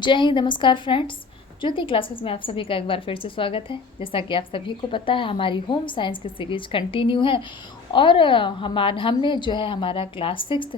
जय हिंद, नमस्कार फ्रेंड्स। ज्योति क्लासेस में आप सभी का एक बार फिर से स्वागत है। जैसा कि आप सभी को पता है, हमारी होम साइंस की सीरीज कंटिन्यू है और हमने जो है हमारा क्लास 6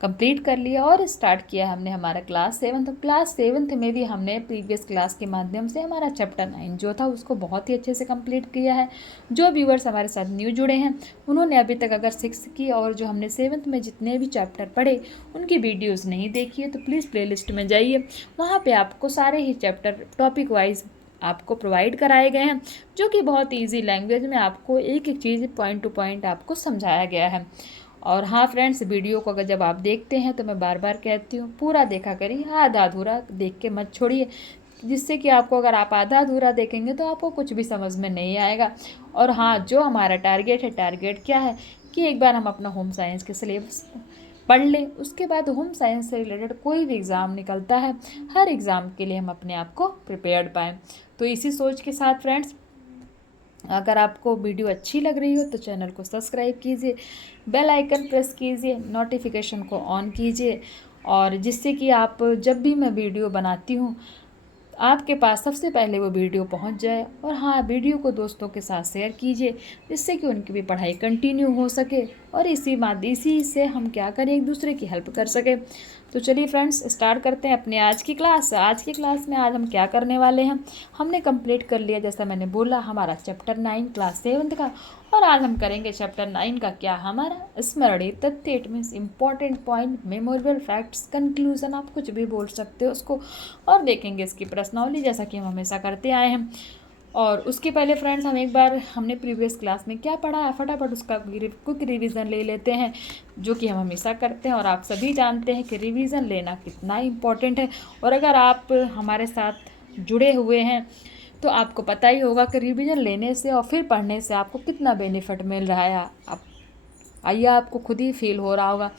कंप्लीट कर लिया और स्टार्ट किया हमने हमारा क्लास 7। तो क्लास 7 में भी हमने प्रीवियस क्लास के माध्यम से हमारा चैप्टर 9 जो था उसको बहुत ही अच्छे से कंप्लीट किया है। जो व्यूअर्स हमारे साथ न्यू जुड़े हैं उन्होंने अभी तक अगर 6 की और जो हमने 7 में जितने भी चैप्टर पढ़े उनकी वीडियोज़ नहीं देखी है तो प्लीज़ प्लेलिस्ट में जाइए। वहाँ पर आपको सारे ही चैप्टर टॉपिक वाइज आपको प्रोवाइड कराए गए हैं, जो कि बहुत ईजी लैंग्वेज में आपको एक एक चीज़ पॉइंट टू पॉइंट आपको समझाया गया है। और हाँ फ्रेंड्स, वीडियो को अगर जब आप देखते हैं तो मैं बार बार कहती हूँ पूरा देखा करिए, आधा अधूरा देख के मत छोड़िए, जिससे कि आपको अगर आप आधा अधूरा देखेंगे तो आपको कुछ भी समझ में नहीं आएगा। और हाँ, जो हमारा टारगेट है, टारगेट क्या है कि एक बार हम अपना होम साइंस के सिलेबस पढ़ लें, उसके बाद होम साइंस से रिलेटेड कोई भी एग्ज़ाम निकलता है, हर एग्ज़ाम के लिए हम अपने आप को प्रिपेयर्ड पाएँ। तो इसी सोच के साथ फ्रेंड्स, अगर आपको वीडियो अच्छी लग रही हो तो चैनल को सब्सक्राइब कीजिए, बेल आइकन प्रेस कीजिए, नोटिफिकेशन को ऑन कीजिए, और जिससे कि आप जब भी मैं वीडियो बनाती हूँ आपके पास सबसे पहले वो वीडियो पहुंच जाए। और हाँ, वीडियो को दोस्तों के साथ शेयर कीजिए, जिससे कि उनकी भी पढ़ाई कंटिन्यू हो सके और इसी से हम क्या करें, एक दूसरे की हेल्प कर सके। तो चलिए फ्रेंड्स, स्टार्ट करते हैं अपनी आज की क्लास। आज की क्लास में आज हम क्या करने वाले हैं, हमने कंप्लीट कर लिया जैसा मैंने बोला हमारा चैप्टर 9 क्लास 7 का, और आज हम करेंगे चैप्टर 9 का क्या, हमारा स्मरणीय तथ्य। It means important point, memorable facts, conclusion, आप कुछ भी बोल सकते हो उसको। और देखेंगे इसकी प्रश्नावली जैसा कि हम हमेशा करते आए हैं। और उसके पहले फ्रेंड्स, हम एक बार हमने प्रीवियस क्लास में क्या पढ़ा है फटाफट उसका क्विक रिवीजन ले लेते हैं, जो कि हम हमेशा करते हैं। और आप सभी जानते हैं कि रिवीजन लेना कितना इम्पोर्टेंट है, और अगर आप हमारे साथ जुड़े हुए हैं तो आपको पता ही होगा कि रिवीजन लेने से और फिर पढ़ने से आपको कितना बेनिफिट मिल रहा है। आप आइए, आपको खुद ही फील हो रहा होगा।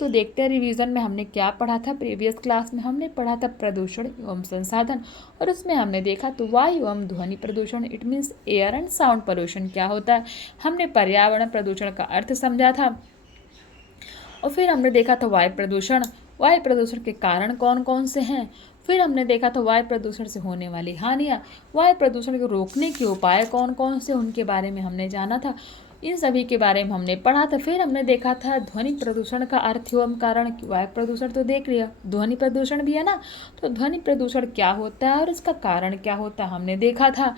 तो देखते हैं रिवीजन में हमने क्या पढ़ा था। प्रीवियस क्लास में हमने पढ़ा था प्रदूषण एवं संसाधन, और उसमें हमने देखा तो वायु एवं ध्वनि प्रदूषण, it means air and sound pollution क्या होता है। हमने पर्यावरण प्रदूषण का अर्थ समझा था, और फिर हमने देखा था वायु प्रदूषण। वायु प्रदूषण के कारण कौन कौन से हैं। फिर हमने देखा था वायु प्रदूषण से होने वाली हानियाँ, वायु प्रदूषण को रोकने के उपाय कौन कौन से, उनके बारे में हमने जाना था। इन सभी के बारे में हमने पढ़ा था। फिर हमने देखा था ध्वनि प्रदूषण का अर्थ एवं कारण। वायु प्रदूषण तो देख लिया, ध्वनि प्रदूषण भी है ना, तो ध्वनि प्रदूषण क्या होता है और इसका कारण क्या होता है हमने देखा था।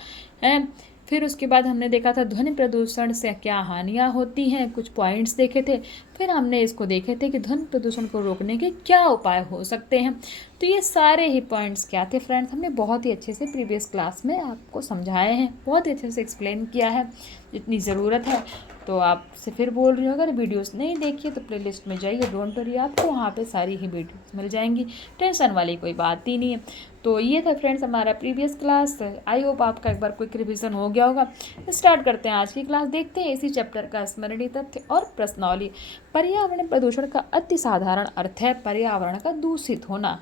फिर उसके बाद हमने देखा था ध्वनि प्रदूषण से क्या हानियाँ होती हैं, कुछ पॉइंट्स देखे थे। फिर हमने इसको देखे थे कि ध्वनि प्रदूषण को रोकने के क्या उपाय हो सकते हैं। तो ये सारे ही पॉइंट्स क्या थे फ्रेंड्स, हमने बहुत ही अच्छे से प्रीवियस क्लास में आपको समझाए हैं, बहुत ही अच्छे से एक्सप्लेन किया है जितनी ज़रूरत है। तो आपसे फिर बोल रही हूँ, अगर वीडियोस नहीं देखिए तो प्लेलिस्ट में जाइए, डोंट वरी, आपको वहाँ पे सारी ही वीडियोस मिल जाएंगी, टेंशन वाली कोई बात ही नहीं है। तो ये था फ्रेंड्स हमारा प्रीवियस क्लास। आई होप आपका एक बार क्विक रिवीजन हो गया होगा। स्टार्ट करते हैं आज की क्लास। देखते हैं इसी चैप्टर का स्मरणीय तथ्य और प्रश्नावली। पर्यावरण प्रदूषण का अति साधारण अर्थ है पर्यावरण का दूषित होना।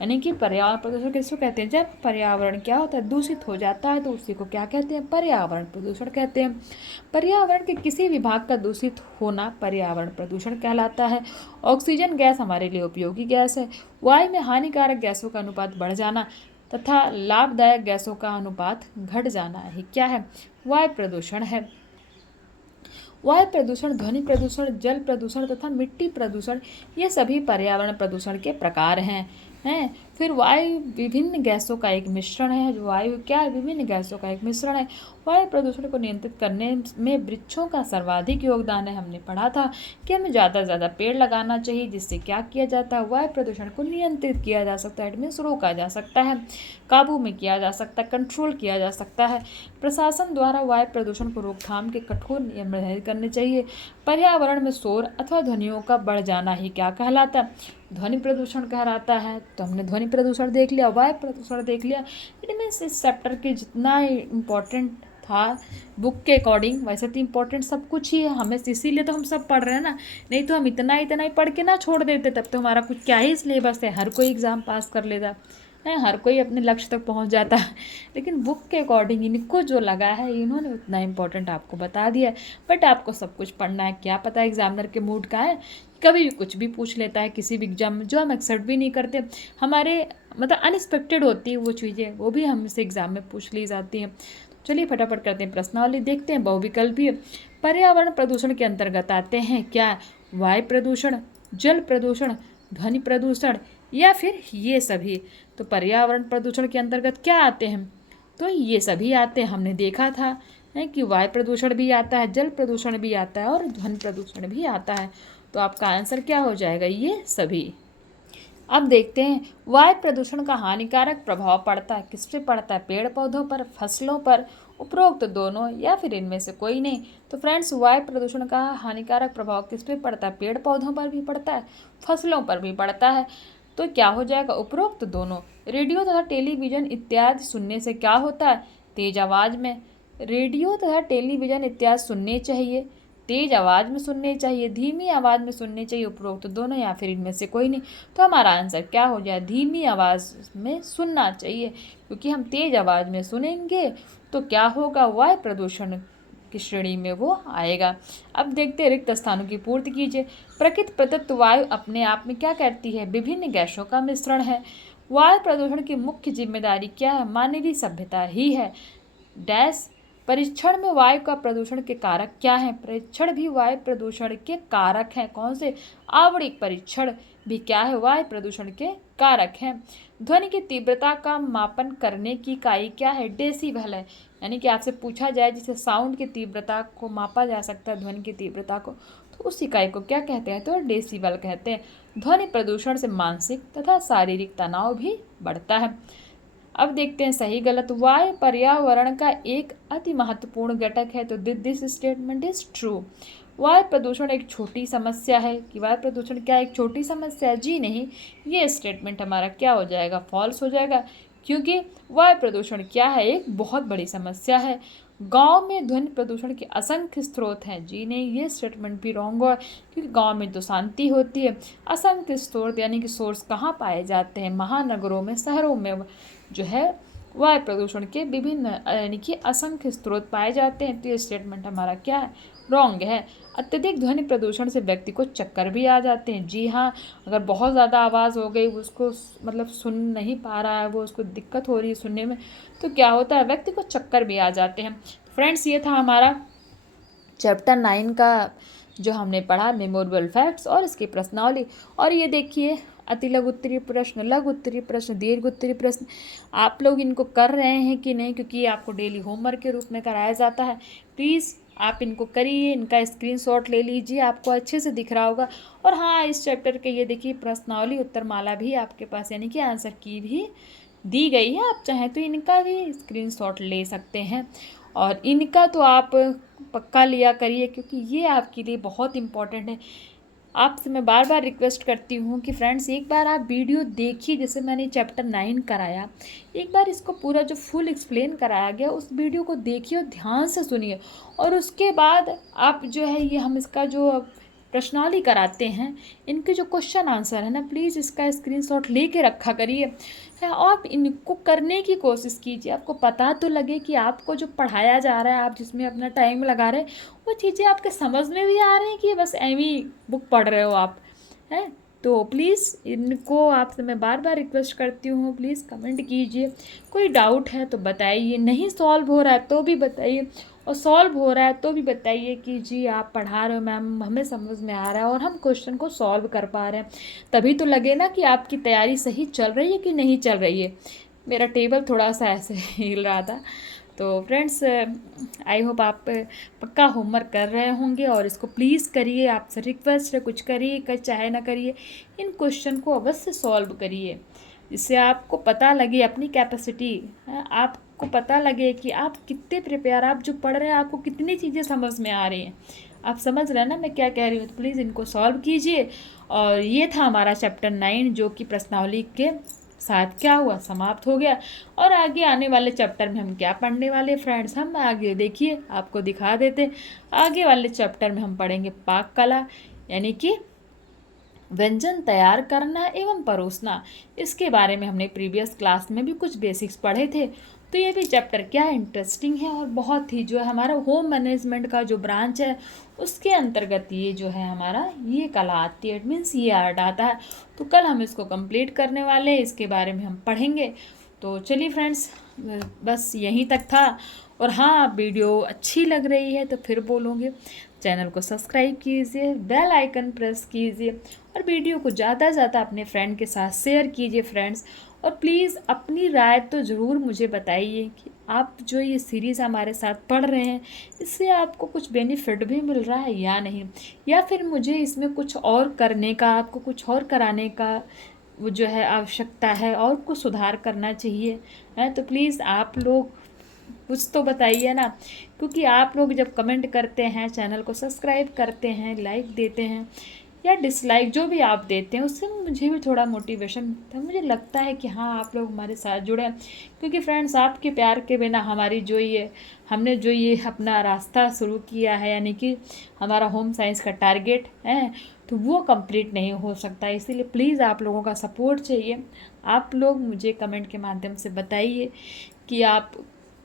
यानी कि पर्यावरण प्रदूषण किसको कहते हैं, जब पर्यावरण क्या होता है, दूषित हो जाता है तो उसी को क्या कहते हैं, पर्यावरण प्रदूषण कहते हैं। पर्यावरण के किसी भी भाग का दूषित होना पर्यावरण प्रदूषण कहलाता है। ऑक्सीजन गैस हमारे लिए उपयोगी गैस है। वायु में हानिकारक गैसों का अनुपात बढ़ जाना तथा लाभदायक गैसों का अनुपात घट जाना ही क्या है, वायु प्रदूषण है। वायु प्रदूषण, ध्वनि प्रदूषण, जल प्रदूषण तथा मिट्टी प्रदूषण, ये सभी पर्यावरण प्रदूषण के प्रकार हैं। फिर वायु विभिन्न गैसों का एक मिश्रण है। वायु क्या है, विभिन्न गैसों का एक मिश्रण है। वायु प्रदूषण को नियंत्रित करने में वृक्षों का सर्वाधिक योगदान है। हमने पढ़ा था कि हमें ज़्यादा से ज़्यादा पेड़ लगाना चाहिए, जिससे क्या किया जाता है, वायु प्रदूषण को नियंत्रित किया जा सकता है, इट मीन्स रोका जा सकता है, काबू में किया जा सकता है, कंट्रोल किया जा सकता है। प्रशासन द्वारा वायु प्रदूषण को रोकथाम के कठोर नियम निर्धारित करने चाहिए। पर्यावरण में शोर अथवा ध्वनियों का बढ़ जाना ही क्या कहलाता है, ध्वनि प्रदूषण कहलाता है। तो हमने ध्वनि प्रदूषण देख लिया, वायु प्रदूषण देख लिया। इट मीन्स इस चैप्टर के जितना इम्पोर्टेंट था बुक के अकॉर्डिंग, वैसे तो इम्पोर्टेंट सब कुछ ही है, हमें इसीलिए तो हम सब पढ़ रहे हैं ना, नहीं तो हम इतना इतना ही पढ़ के ना छोड़ देते, तब तो हमारा कुछ क्या ही सिलेबस है, हर कोई एग्ज़ाम पास कर लेता है, हर कोई अपने लक्ष्य तक पहुंच जाता है। लेकिन बुक के अकॉर्डिंग इनको जो लगा है इन्होंने उतना इम्पोर्टेंट आपको बता दिया है। बट आपको सब कुछ पढ़ना है, क्या पता एग्जामिनर के मूड का है कभी भी कुछ भी पूछ लेता है किसी भी एग्जाम में, जो हम एक्सेप्ट भी नहीं करते, हमारे मतलब अनएक्सपेक्टेड होती है वो चीज़ें, वो भी हमसे एग्जाम में पूछ ली जाती हैं। चलिए फटाफट करते हैं प्रश्नावली, देखते हैं बहुविकल्पीय पर्यावरण प्रदूषण के अंतर्गत आते हैं क्या? वायु प्रदूषण, जल प्रदूषण, ध्वनि प्रदूषण या फिर ये सभी। तो पर्यावरण प्रदूषण के अंतर्गत क्या आते हैं? तो ये सभी आते हैं। हमने देखा था है कि वायु प्रदूषण भी आता है, जल प्रदूषण भी आता है और ध्वनि प्रदूषण भी आता है। तो आपका आंसर क्या हो जाएगा? ये सभी। अब देखते हैं वायु प्रदूषण का हानिकारक प्रभाव पड़ता है किस पे पड़ता है? पेड़ पौधों पर, फसलों पर, उपरोक्त दोनों या फिर इनमें से कोई नहीं। तो फ्रेंड्स, वायु प्रदूषण का हानिकारक प्रभाव किस पे पड़ता है? पेड़ पौधों पर भी पड़ता है, फसलों पर भी पड़ता है। तो क्या हो जाएगा? उपरोक्त दोनों। रेडियो तथा टेलीविजन इत्यादि सुनने से क्या होता है? तेज आवाज़ में रेडियो तथा टेलीविजन इत्यादि सुनने चाहिए, तेज आवाज़ में सुनने चाहिए, धीमी आवाज़ में सुनने चाहिए, उपरोक्त दोनों या फिर इनमें से कोई नहीं। तो हमारा आंसर क्या हो जाए? धीमी आवाज़ में सुनना चाहिए, क्योंकि हम तेज आवाज़ में सुनेंगे तो क्या होगा? वायु प्रदूषण की श्रेणी में वो आएगा। अब देखते हैं रिक्त स्थानों की पूर्ति कीजिए। प्रकृति प्रदत्त वायु अपने आप में क्या करती है? विभिन्न गैसों का मिश्रण है। वायु प्रदूषण की मुख्य जिम्मेदारी क्या है? मानवीय सभ्यता ही है। डैश परीक्षण में वायु का प्रदूषण के कारक क्या हैं? परीक्षण भी वायु प्रदूषण के कारक हैं। कौन से? आवृत्ति परीक्षण भी क्या है? वायु प्रदूषण के कारक हैं। ध्वनि की तीव्रता का मापन करने की इकाई क्या है? डेसिबल है। यानी कि आपसे पूछा जाए जिसे साउंड की तीव्रता को मापा जा सकता है, ध्वनि की तीव्रता को, तो उस इकाई को क्या कहते हैं? तो डेसिबल कहते हैं। ध्वनि प्रदूषण से मानसिक तथा शारीरिक तनाव भी बढ़ता है। अब देखते हैं सही गलत। वायु पर्यावरण का एक अति महत्वपूर्ण घटक है, तो दिस स्टेटमेंट इज ट्रू। वायु प्रदूषण एक छोटी समस्या है कि वायु प्रदूषण क्या एक छोटी समस्या है? जी नहीं, ये स्टेटमेंट हमारा क्या हो जाएगा? फॉल्स हो जाएगा, क्योंकि वायु प्रदूषण क्या है? एक बहुत बड़ी समस्या है। गांव में ध्वनि प्रदूषण के असंख्य स्रोत हैं। जी नहीं, ये स्टेटमेंट भी रॉन्ग है, क्योंकि गांव में तो शांति होती है। असंख्य स्रोत यानी कि सोर्स कहाँ पाए जाते हैं? महानगरों में, शहरों में जो है वायु प्रदूषण के विभिन्न यानी कि असंख्य स्रोत पाए जाते हैं। तो ये स्टेटमेंट हमारा क्या है? रॉन्ग है। अत्यधिक ध्वनि प्रदूषण से व्यक्ति को चक्कर भी आ जाते हैं। जी हाँ, अगर बहुत ज़्यादा आवाज़ हो गई, उसको मतलब सुन नहीं पा रहा है, वो उसको दिक्कत हो रही है सुनने में, तो क्या होता है? व्यक्ति को चक्कर भी आ जाते हैं। फ्रेंड्स, ये था हमारा चैप्टर 9 का जो हमने पढ़ा, मेमोरेबल फैक्ट्स और इसकी प्रश्नावली। और ये देखिए, अति लघु उत्तरीय प्रश्न, लघु उत्तरीय प्रश्न, दीर्घ उत्तरीय प्रश्न, आप लोग इनको कर रहे हैं कि नहीं? क्योंकि ये आपको डेली होमवर्क के रूप में कराया जाता है। प्लीज़ आप इनको करिए, इनका स्क्रीनशॉट ले लीजिए, आपको अच्छे से दिख रहा होगा। और हाँ, इस चैप्टर के ये देखिए प्रश्नावली उत्तरमाला भी आपके पास यानी कि आंसर की भी दी गई है। आप चाहें तो इनका भी स्क्रीनशॉट ले सकते हैं, और इनका तो आप पक्का लिया करिए, क्योंकि ये आपके लिए बहुत इम्पॉर्टेंट है। आपसे मैं बार बार रिक्वेस्ट करती हूँ कि फ्रेंड्स, एक बार आप वीडियो देखिए, जैसे मैंने चैप्टर 9 कराया, एक बार इसको पूरा जो फुल एक्सप्लेन कराया गया उस वीडियो को देखिए और ध्यान से सुनिए, और उसके बाद आप जो है ये हम इसका जो प्रश्नावली कराते हैं, इनके जो क्वेश्चन आंसर है ना, प्लीज़ इसका स्क्रीनशॉट लेके रखा करिए है, और इनको करने की कोशिश कीजिए। आपको पता तो लगे कि आपको जो पढ़ाया जा रहा है, आप जिसमें अपना टाइम लगा रहे हैं, वो चीज़ें आपके समझ में भी आ रही हैं कि बस एवी बुक पढ़ रहे हो आप, हैं? तो प्लीज़ इनको आपसे मैं बार बार रिक्वेस्ट करती हूँ, प्लीज़ कमेंट कीजिए। कोई डाउट है तो बताइए, नहीं सॉल्व हो रहा है तो भी बताइए, और सॉल्व हो रहा है तो भी बताइए कि जी आप पढ़ा रहे हो मैम, हमें समझ में आ रहा है और हम क्वेश्चन को सॉल्व कर पा रहे हैं। तभी तो लगे ना कि आपकी तैयारी सही चल रही है कि नहीं चल रही है। मेरा टेबल थोड़ा सा ऐसे हिल रहा था। तो फ्रेंड्स, आई होप आप पक्का होमवर्क कर रहे होंगे, और इसको प्लीज़ करिए, आपसे रिक्वेस्ट है, कुछ करिए चाहे ना करिए, इन क्वेश्चन को अवश्य सॉल्व करिए, जिससे आपको पता लगे अपनी कैपेसिटी, आपको पता लगे कि आप कितने प्रिपेयर, आप जो पढ़ रहे हैं आपको कितनी चीज़ें समझ में आ रही हैं। आप समझ रहे हैं ना मैं क्या कह रही हूँ? तो प्लीज़ इनको सॉल्व कीजिए। और ये था हमारा चैप्टर 9, जो कि प्रश्नावली के साथ क्या हुआ? समाप्त हो गया। और आगे आने वाले चैप्टर में हम क्या पढ़ने वाले फ्रेंड्स? हम आगे देखिए आपको दिखा देते। आगे वाले चैप्टर में हम पढ़ेंगे पाक कला, यानी कि व्यंजन तैयार करना एवं परोसना, इसके बारे में हमने प्रीवियस क्लास में भी कुछ बेसिक्स पढ़े थे। तो ये भी चैप्टर क्या इंटरेस्टिंग है और बहुत ही जो है हमारा होम मैनेजमेंट का जो ब्रांच है उसके अंतर्गत ये जो है हमारा ये कला आती है, इट मीन्स ये आर्ट आता है। तो कल हम इसको कंप्लीट करने वाले हैं, इसके बारे में हम पढ़ेंगे। तो चलिए फ्रेंड्स, बस यहीं तक था। और हाँ, वीडियो अच्छी लग रही है तो फिर बोलूँगी, चैनल को सब्सक्राइब कीजिए, बेल आइकन प्रेस कीजिए और वीडियो को ज़्यादा से ज़्यादा अपने फ्रेंड के साथ शेयर कीजिए फ्रेंड्स। और प्लीज़ अपनी राय तो ज़रूर मुझे बताइए कि आप जो ये सीरीज़ हमारे साथ पढ़ रहे हैं इससे आपको कुछ बेनिफिट भी मिल रहा है या नहीं, या फिर मुझे इसमें कुछ और करने का, आपको कुछ और कराने का वो जो है आवश्यकता है और कुछ सुधार करना चाहिए है। तो प्लीज़ आप लोग कुछ तो बताइए ना, क्योंकि आप लोग जब कमेंट करते हैं, चैनल को सब्सक्राइब करते हैं, लाइक देते हैं या डिसलाइक जो भी आप देते हैं, उससे मुझे भी थोड़ा मोटिवेशन मिलता है। मुझे लगता है कि हाँ, आप लोग हमारे साथ जुड़े हैं, क्योंकि फ्रेंड्स आपके प्यार के बिना हमारी जो ये हमने जो ये अपना रास्ता शुरू किया है, यानी कि हमारा होम साइंस का टारगेट है, तो वो कंप्लीट नहीं हो सकता। इसीलिए प्लीज़ आप लोगों का सपोर्ट चाहिए। आप लोग मुझे कमेंट के माध्यम से बताइए कि आप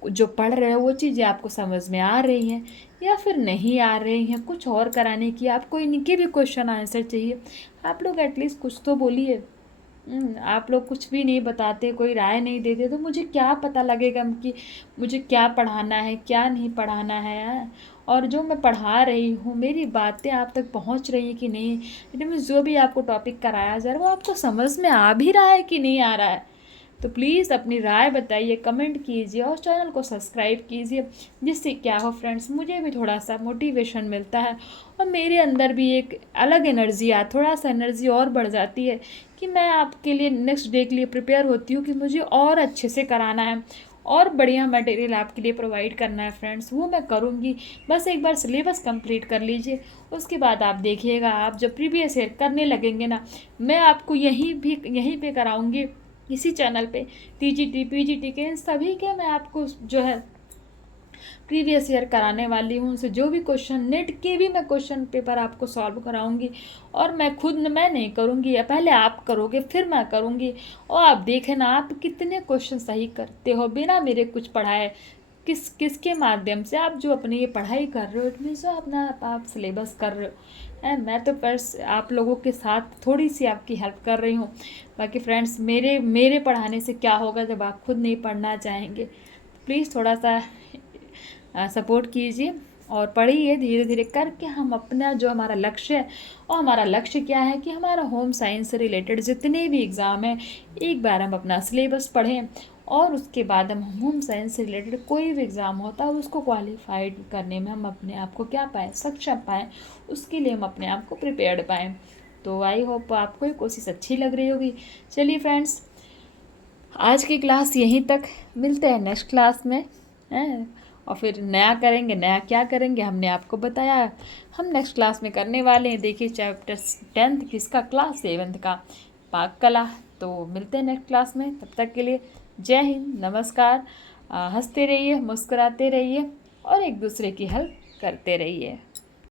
जो पढ़ रहे हो वो चीज़ें आपको समझ में आ रही हैं या फिर नहीं आ रही हैं, कुछ और कराने की आपको इनके भी क्वेश्चन आंसर चाहिए। आप लोग एटलीस्ट कुछ तो बोलिए। आप लोग कुछ भी नहीं बताते, कोई राय नहीं देते, तो मुझे क्या पता लगेगा कि मुझे क्या पढ़ाना है, क्या नहीं पढ़ाना है। और जो मैं पढ़ा रही हूँ, मेरी बातें आप तक पहुँच रही हैं कि नहीं, इट मीन्स जो भी आपको टॉपिक कराया जा रहा है वो आपको समझ में आ भी रहा है कि नहीं आ रहा है। तो प्लीज़ अपनी राय बताइए, कमेंट कीजिए और चैनल को सब्सक्राइब कीजिए, जिससे क्या हो फ्रेंड्स, मुझे भी थोड़ा सा मोटिवेशन मिलता है और मेरे अंदर भी एक अलग एनर्जी थोड़ा सा एनर्जी और बढ़ जाती है कि मैं आपके लिए नेक्स्ट डे के लिए प्रिपेयर होती हूँ कि मुझे और अच्छे से कराना है और बढ़िया मटेरियल आपके लिए प्रोवाइड करना है फ्रेंड्स। वो मैं करूँगी, बस एक बार सिलेबस कंप्लीट कर लीजिए, उसके बाद आप देखिएगा, आप जब प्रीवियस ईयर करने लगेंगे ना, मैं आपको यहीं पे कराऊँगी, इसी चैनल पे टीजीटी पीजीटी के इन सभी के मैं आपको जो है प्रीवियस ईयर कराने वाली हूँ। उनसे जो भी क्वेश्चन, नेट के भी मैं क्वेश्चन पेपर आपको सॉल्व कराऊंगी। और मैं नहीं करूँगी, पहले आप करोगे फिर मैं करूँगी, और आप देखें ना आप कितने क्वेश्चन सही करते हो बिना मेरे कुछ पढ़ाए। किसके माध्यम से आप जो अपनी ये पढ़ाई कर रहे हो, इट मीन्स जो अपना आप सिलेबस कर रहे हो है। मैं तो बस आप लोगों के साथ थोड़ी सी आपकी हेल्प कर रही हूँ। बाकी फ्रेंड्स, मेरे पढ़ाने से क्या होगा जब आप खुद नहीं पढ़ना चाहेंगे। प्लीज़ थोड़ा सा सपोर्ट कीजिए और पढ़िए धीरे धीरे करके। हम अपना जो हमारा लक्ष्य है, और हमारा लक्ष्य क्या है कि हमारा होम साइंस से रिलेटेड जितने भी एग्ज़ाम हैं, एक बार हम अपना सिलेबस पढ़ें और उसके बाद हम होम साइंस से रिलेटेड कोई भी एग्ज़ाम होता है उसको क्वालिफाइड करने में हम अपने आप को क्या पाएँ, सक्षम पाएँ, उसके लिए हम अपने आप को प्रिपेयर्ड पाएँ। तो आई होप आपको ये कोशिश अच्छी लग रही होगी। चलिए फ्रेंड्स, आज की क्लास यहीं तक, मिलते हैं नेक्स्ट क्लास में हैं, और फिर नया करेंगे। नया क्या करेंगे हमने आपको बताया, हम नेक्स्ट क्लास में करने वाले हैं। देखिए चैप्टर 10th किसका, क्लास 7th का पाक कला। तो मिलते हैं नेक्स्ट क्लास में, तब तक के लिए जय हिंद, नमस्कार। हंसते रहिए, मुस्कुराते रहिए और एक दूसरे की हेल्प करते रहिए।